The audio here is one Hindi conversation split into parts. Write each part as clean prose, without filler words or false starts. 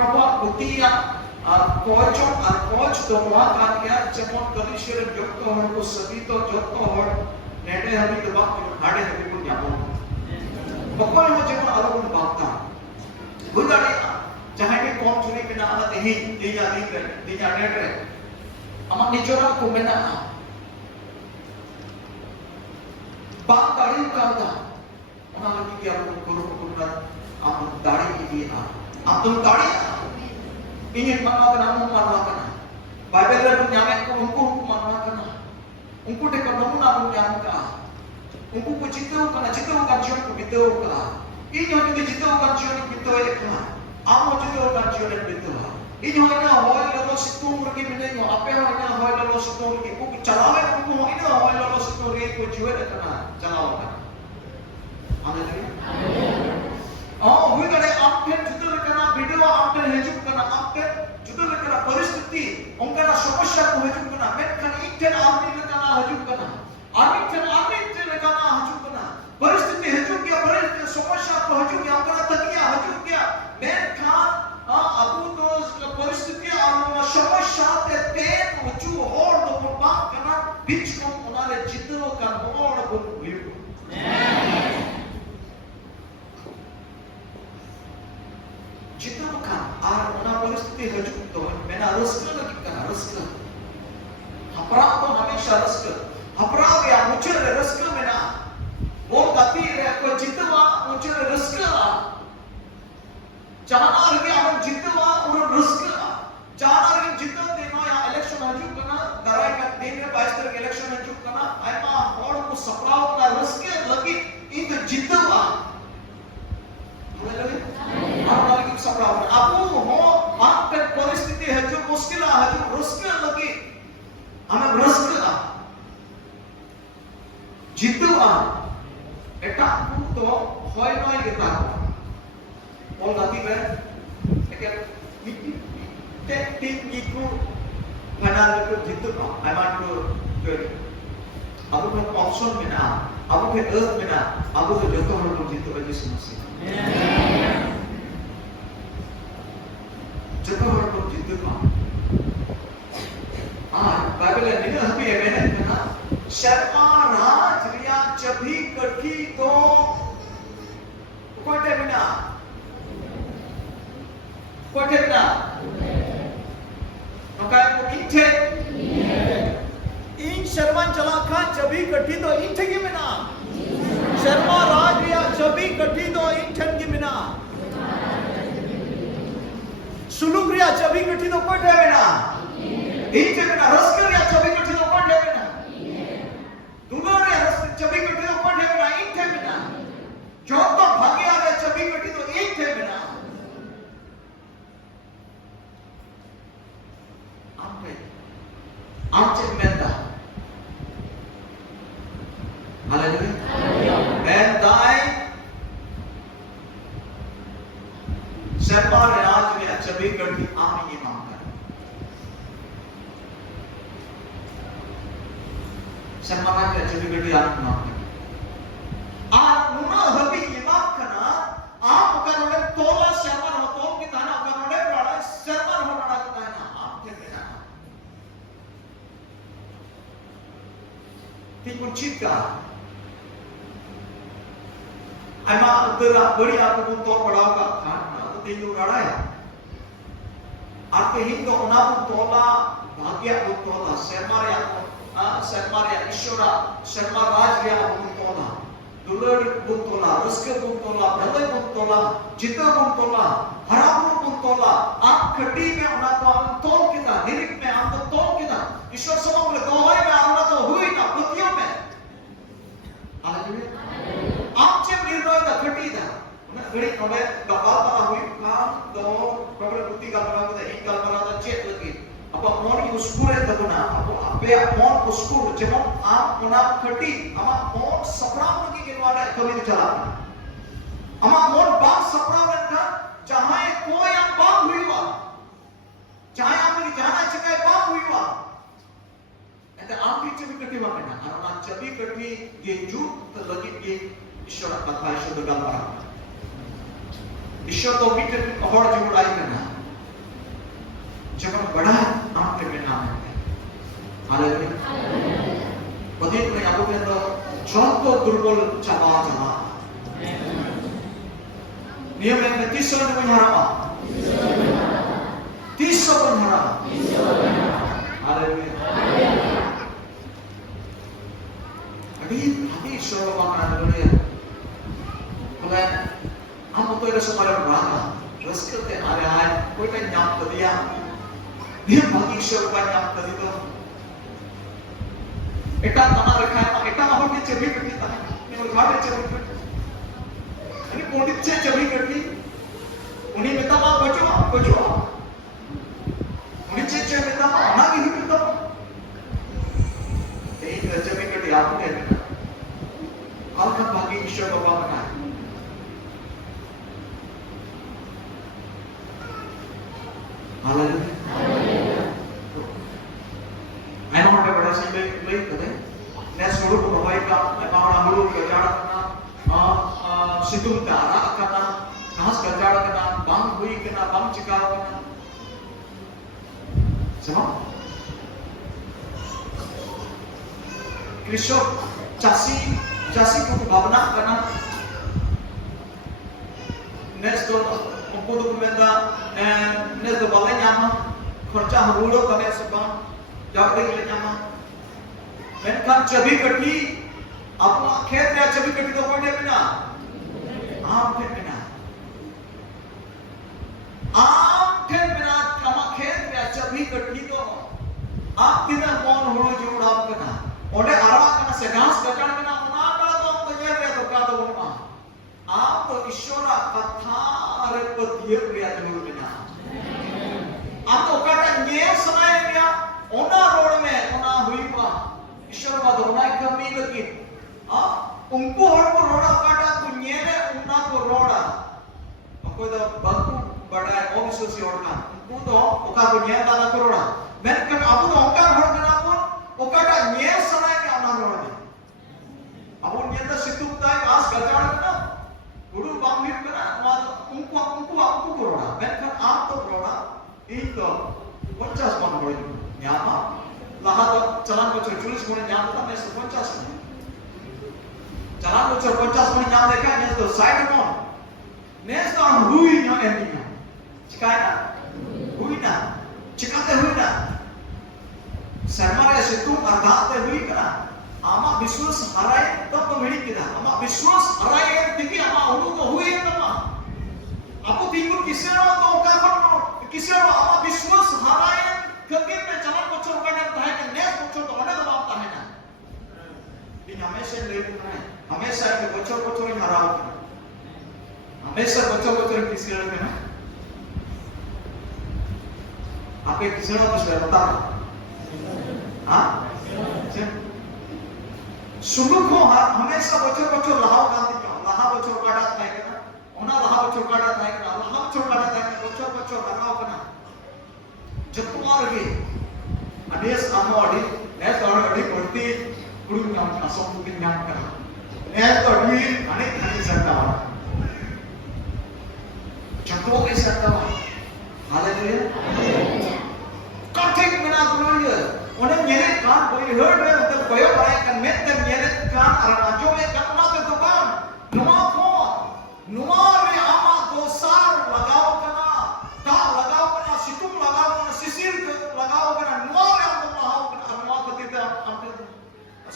Prabhu Butia coach doa kan kya cemon kalishir jokto hor ko sabito jokto hor nede habi to bak hade habi ko nyamon pokoi mo cemon alun bakta budari jahe ke kon churi pina ala dehi dinya nede ama nijora ko mena bak dari kata ona lagi kya ko kurna am dari dia am dari ingin mengatakan mengatakan Bible itu nyamek ko unku mengatakan unku dekor namun namun nyamka unku ko citau kana kan ko bitau kana ini hanya citau kan ko bitau ekna amo citau kan bitau ini hanya hoy lolo situ murgi mine yo ape hanya hoy lolo situ murgi ko chalawe ko ini hoy lolo situ murgi ko jiwe dekana chalawa kana amen oh we got after judul kana video after hejuk kana after judul kana paristhiti ongkana samasya ko hejuk kana men kana intel army kana hejuk kana army kana hejuk kana paristhiti hejuk ya paristhiti samasya ko hejuk ya ongkana takiya hejuk ya men khan abu to paristhiti anu samasya te ten heju or do bang kana bich ko onare jitno kan or ko liu Cita bukan, orang परिस्थिति हजूक तो मैंने रस्क लगी कहा रस्क, अपराध तो हमेशा रस्क, अपराध या मुझे रस्क में ना, वो गति रे कोई जितवा मुझे रस्क ला, जाना लगे हम जितवा और रस्क ला, जाना लगे जितना देना या इलेक्शन हजूक करना, दराई का दिन में 22 तारीख इलेक्शन हजूक करना, ऐमा और को सप्राव का रस्क लगी इन जितवा Aku mau angkat परिस्थिति है जो मुश्किल है जो रुस्क लगी हमें रुस्क जितवा एटा aku तो होय नय गेता बोल गति में एक टीम इको फाइनल को जितवा I want to do it अब तो ऑप्शन में ना अब तो अर्थ में ना अब तो जतो हम लोग जितवा जिस समस्या जब हम लोग जिद्द का बाइबल ने नहीं हमें ये मेहनत करना शर्मा राज रिया चबी कठी तो कोटे बिना मकान को इंठे इन शर्मा चला खा चबी कठी तो इंठे की बिना शर्मा राज रिया चबी कठी तो इंठन की बिना सुलुक्रिया चबी कठी तो कोट है ना इनके बिना रस्कर या चबी कठी तो कोट है ना दुगोरे रस्कर चबी कठी तो कोट है ना इनके बिना जो तो भाग्य आ रहे चबी कठी तो इनके बिना आमचे मेंदा हालेलुया मेंदाई सरकार ने आज में चबी कठी आमी ये मांग कर सरकार ने चबी कठी आमी मांग कर आज नुना हबी ये मांग करना आप करोड़े तोला सरकार हो तो की ताना करोड़े बड़ा सरकार हो बड़ा की ताना आप के देना ठीक कुछ का ऐमा तेरा बड़ी आपको तो पड़ाओगा खाना तीन उड़ाड़ा है आपके हिंदू उनापु तोला भाग्य तोला शर्मारिया ईश्वरा शर्मा राज या तोला दुलड़ तोला रस्के तोला भले तोला जितना तोला हराम तोला आप खट्टी में उना तो हम तोल किना निरिक में हम तो तोल किना ईश्वर समों में दोहरे में हमने तो हुई ना पतियों में आप जब निर्णय का खट्टी था घड़ी नोडे गपाल तना हुई काम दो प्रबल बुद्धि कल्पना को एक कल्पना ता चेत लगी अब मोन उसकुरे तबना अब अबे मोन उसकुर जेमो आप ओना खटी अमा मोन सपना लगी केनवाडा कवि चला अमा मोन बाग सपना बनना जहां कोई आप बाग हुई वा जहां आपकी जाना चकाय बाग हुई वा ऐसे आप की चबी कटी वा ना अना चबी कटी ये जुट लगी ये ईश्वर कथा ईश्वर गल्पना ईश्वर तो मीटर हड़ जुड़ाई करना Jangan beda आपके में नाम है हालेलुया बदिन में आपको कहता contoh दुर्बल jamaah नियम में तीसरा में हरामा तीसरा में हरामा hallelujah Hadi show makan dulu ya. Kalau हम तो इधर से मारे बराना रस करते आ रहा है कोई तो न्याम तो दिया dia ईश्वर का न्याम तो दी तो एटा तना रखा है एटा हम के चबी करती था ने घाटे चबी करती अनि कोंडी से चबी करती उन्हीं में तब बचो उन्हीं से में तब ना की ही तो एक चबी करती आपने अलग बाकी ईश्वर बाबा बनाया Haleluya. Ayo kita pada sampai baik kata. Nes hulu provide ka, emang hulu kerjaan kana, situng tara kana, nas kerjaan kana, bang hui kana, bang cikau kana. Semua. Krisok casi ko bhavana kana. Nes to Mampu dokumenta nes do balai nyama खर्चा हरुड़ो कने सबा जागरे के nyama मेनखान चबी कटी अपना खेत में चबी कटी तो कोई बिना आम थे बिना कमा खेत में चबी कटी तो आप किधर कौन हुड़ो जोड़ा कना ओडे आरा कना से घास कटण कना उना कला तो तैयार रे तो का तो उना आप तो ईश्वर कथा अरे पतिये प्रिया जरूर बिना आप तो कटा ये समय में ओना रोड में ओना हुई बा ईश्वर का दोना कमी लगी उनको हर को रोड़ा काटा तो ये ने उना को रोड़ा कोई तो बंकु बड़ा है ऑफिसर से ओरना उनको तो ओका को ये दादा को रोड़ा मैं कर अब तो ओका हर जना को ओका का ये समय में ओना रोड़ा अब ये तो सितुता है कास गजाड़ ना गुरु बांगिर करा उनको रोड़ा मैं कर आप तो रोड़ा itu 50 मन बोले न्यामा लहा तो चलान को 40 मन न्याम था मैं 50 मन चलान को 50 मन न्याम देखा ने तो साइड में ने तो हुई ना एंडिंग चिकाया हुई ना चिकाते हुई ना सरमारे से तुम अर्धाते हुई करा आमा विश्वास हराए तब तो मिली किदा आमा विश्वास हराए तिकी आमा उनु तो हुई ना आपको तीनों किसे ना तो का करो किसी और आमा विश्वास हराए क्योंकि पे चलन को छोड़ कर देता है कि नेक्स्ट को छोड़ तो होने तो बात है ना इन हमेशा लेना है हमेशा के बच्चों को छोड़ हराओ हमेशा बच्चों को छोड़ किसी और में ना आप एक किसी और कुछ बता हाँ सुबह को हमेशा बच्चों को छोड़ लहाओ गांधी का लहा बच्चों का डांट नहीं करना उन्हें लहा बच्चों का डांट नहीं करना लहा बच्चों का डांट नहीं बच्चों लगाओ करना जब तुम्हारे के अनेस आमोड़ी नेस और अड़ी पड़ती कुड़ी नाम का सोम की नाम का नेस तो अड़ी अनेक नहीं सकता जब के सकता हालेलुया कार्तिक महीना तुम्हारे उन्हें मेरे कान कोई हर्ड है मतलब कोई बड़ा कर मैं तक मेरे कान अरनाजो में करना तो दुकान नुमा में आमा दो साल लगाओ करना ता लगाओ करना सितुम लगाओ करना सिसिर लगाओ करना नुमा में आमा लगाओ करना नुमा करते थे आप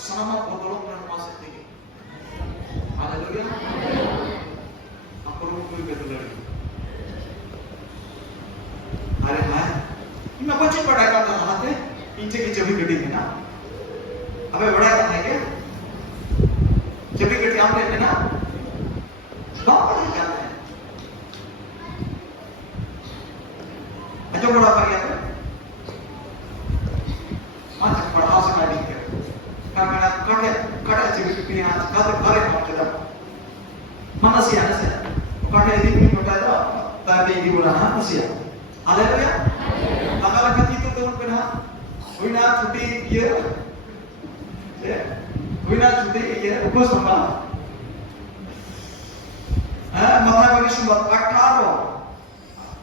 सनामा बोतलों में नुमा सकते हैं हालेलुया आप लोगों को भी बेहतर लगे अरे हाँ मैं कुछ पढ़ा कर रहा था इंचे की जबी कटी थी ना अबे बड़ा है क्या जबी कटी आप लेते ना बहुत बड़ी जाते हैं अच्छा बड़ा कर गया आज पढ़ाओ से मैं नहीं कर मेरा कटे जबी कटी आज कद करे पहुंचे था mana sih ana sih kata ini kota itu tadi di bulan apa sih hallelujah लगा कति तो तुम कना हुईना छुट्टी ये हुईना छुट्टी ये उपस संभा मतलब बगी सुबह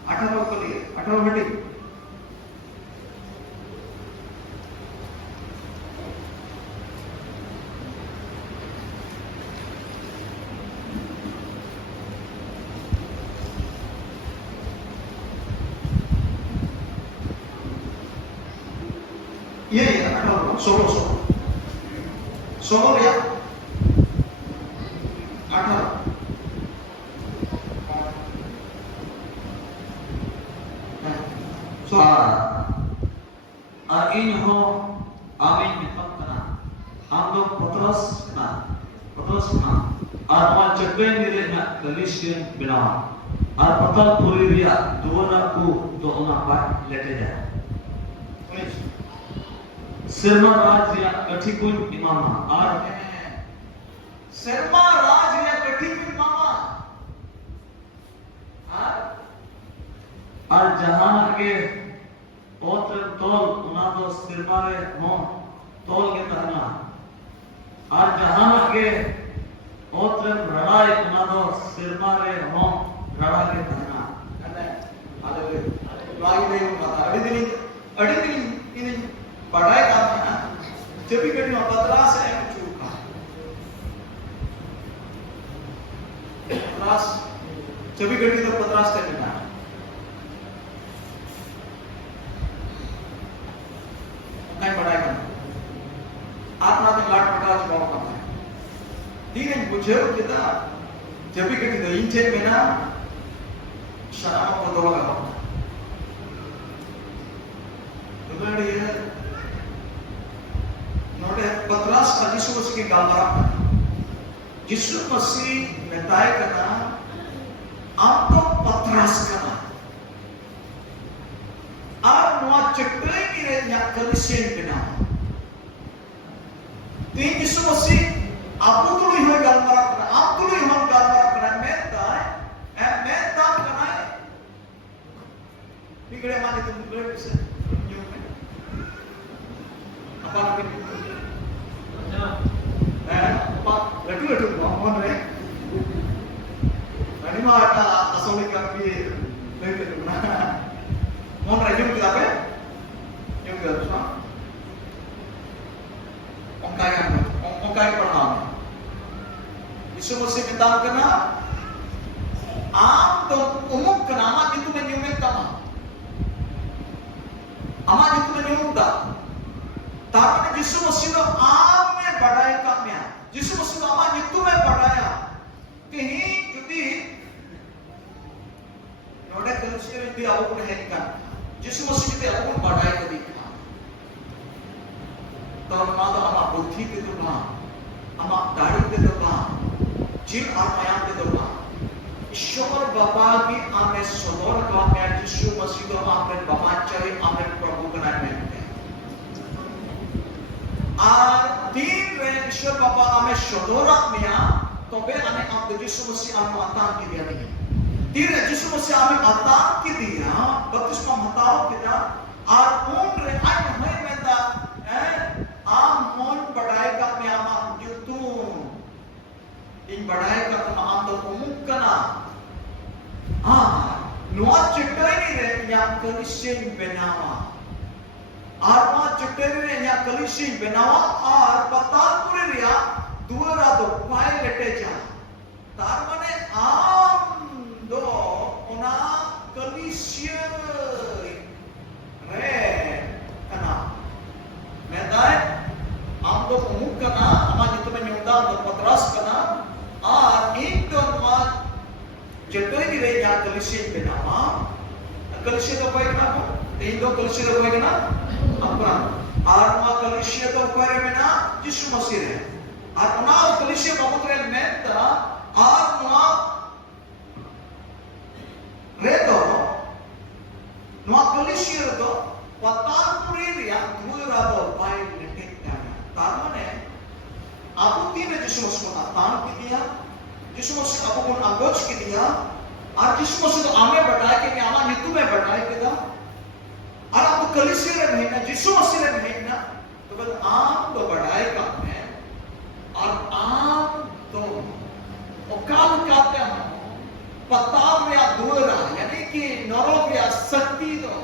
18 को लिए 18 मिनट Solo ya 18. So इन्हों आमीन निपट करना हम लोग पतरस ना और चक्कर निरे ना कलिशियन बिना और पतल पूरी रिया दोना को दोना पर लेटे जाए सिरमा राज रिया कठी कुल इमामा और सिरमा राज रिया कठी कुल इमामा और जहां के ओत्र तोल उना दो सिरमा रे मों तोल के तरना और जहां के ओत्र रड़ाई उना दो सिरमा रे मों रड़ा के तरना अरे वाई नहीं माता अड़ी दिन इन पढ़ाई का ना जब भी कभी पतरा से चूका पतरास जब भी कभी तो पतरास से ना नहीं पढ़ाई का आत्मा में लाट पटा चुका करता है ठीक है मुझे कितना जब भी कभी तो इंचे में ना शराब को दो लगा तो ये नोटे पतरास का यीशु मसीह की गालमारा यीशु मसीह बताए करना आपको पतरास करना आप वहाँ चक्करे की रे या कलिसियन बिना तीन यीशु मसीह आपको तो नहीं हो गालमारा करना आपको नहीं हम गालमारा करना मैं ताप करना है बिगड़े माने तुम बिगड़े से apa lagi latu mohon re ini mah ada asal kami lagi mohon re jom kita apa jom kita semua ongkai pernah Yesus Masihi minta kena am to umum kena amat itu menyumet kama amat itu menyumet ताकि यीशु मसीह ने आम में बढ़ाया कामया यीशु मसीह ने आम जितु में बढ़ाया कहीं जुदी नोड़े कलिसियन भी आपको नहीं कर यीशु मसीह ने आपको बढ़ाया कभी तो हम तो हम बुद्धि के तो ना हम दाढ़ी के तो ना जीव आत्मा के तो ना ईश्वर बाबा की आमे सदोर कामया यीशु मसीह ने आमे बाबा चले आमे प्रभु का नाम में আর তিন রে ঈশ্বর বাবা আমি সদরাত মিয়া তবে আমি আপনি যিশু মসিহ আমি আতান কি দিয়া नहीं तीन रे যিশু মসিহ আমি আতান কি দিয়া बपतिस्मा हताओ के दा और उन रे आई मैं दा आम मन बढ़ाएगा मैं आम जुतू इन बढ़ाएगा तो आम तो मुक्कना हां नुआ चिट्टाई रे या कलिसियन बनावा आत्मा चट्टेरे या कलिशी बनावा और पतालपुरे रिया दुवरा दो पाए लेटे जा तार माने आम दो उना कलिशी रे कना मैं दाए आम दो मुख कना आमा जितो में न्यूदा दो पतरास कना और एक दो नुआ चट्टेरे रे या कलिशी बनावा कलिशी तो पाए ना तीन दो कलिशी तो पाए ना अपना आत्मा कलिसिया तो पर में ना यीशु मसीह है आत्मा कलिसिया पवित्र में ता आत्मा रे तो नुआ कलिसिया तो पतालपुरी रिया दूरा तो पाए लेके जाना तार माने आपको तीन यीशु मसीह को तान की दिया यीशु मसीह आपको कौन अगोच की दिया और यीशु मसीह तो आमे बढ़ाए के आमा नितु में बढ़ाए के दा और आपको कलिसिया में भेजना यीशु मसीह में भेजना तो बस आम तो बढ़ाएगा मैं और आम तो औकात कहते हैं पताल में या दूरा यानी कि नरों में शक्ति दो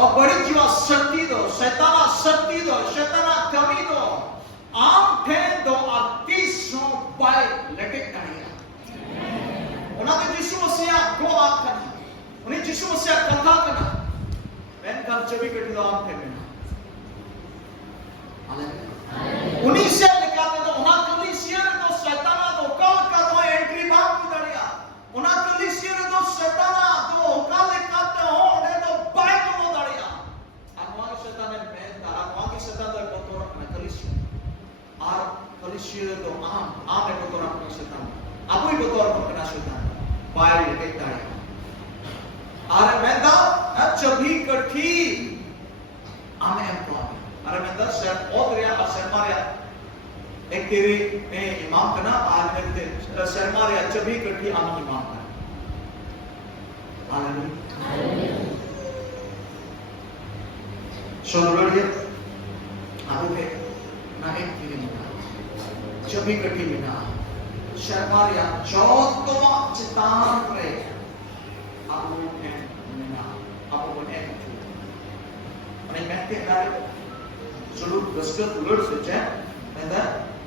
और बड़ी जीवा शक्ति दो शैताना शक्ति दो शैताना कमी दो आम फेंक दो और 30 पाए लटक करिया उन्हें यीशु मसीह को आप करना उन्हें यीशु मसीह कथा करना मैं कल चबी कटी दो आम फेंकना Unisya lekate do ona kalisya do satana do kal ka do entry back to daria. Ona kalisya do satana do kal lekate ho ne do baik do daria. Anwagi satana me anwagi satana do kotor na kalisya. Ar kalisya do am e kotor na satana. Abu kotor na satana. Baik lekate daria. Ar menda chabi kathi ame employ. Ar menda ser odria sermaria एक तेरे में इमाम करना आज में शर्मारे अच्छा भी करती आम इमाम करना हालेलुया सोलरिया आगे पे ना एक तेरे में अच्छा भी करती में ना शर्मारिया चौथवा चितान पे आपको है ना आपको है अने मैं के कार्य सुलूक दस्कर उलट से है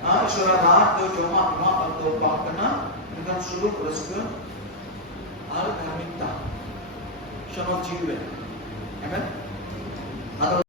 Surah Rahat do jemaah atau bahkan dengan suluk rezeki al-dhamita. Syarat jiwa. Amen.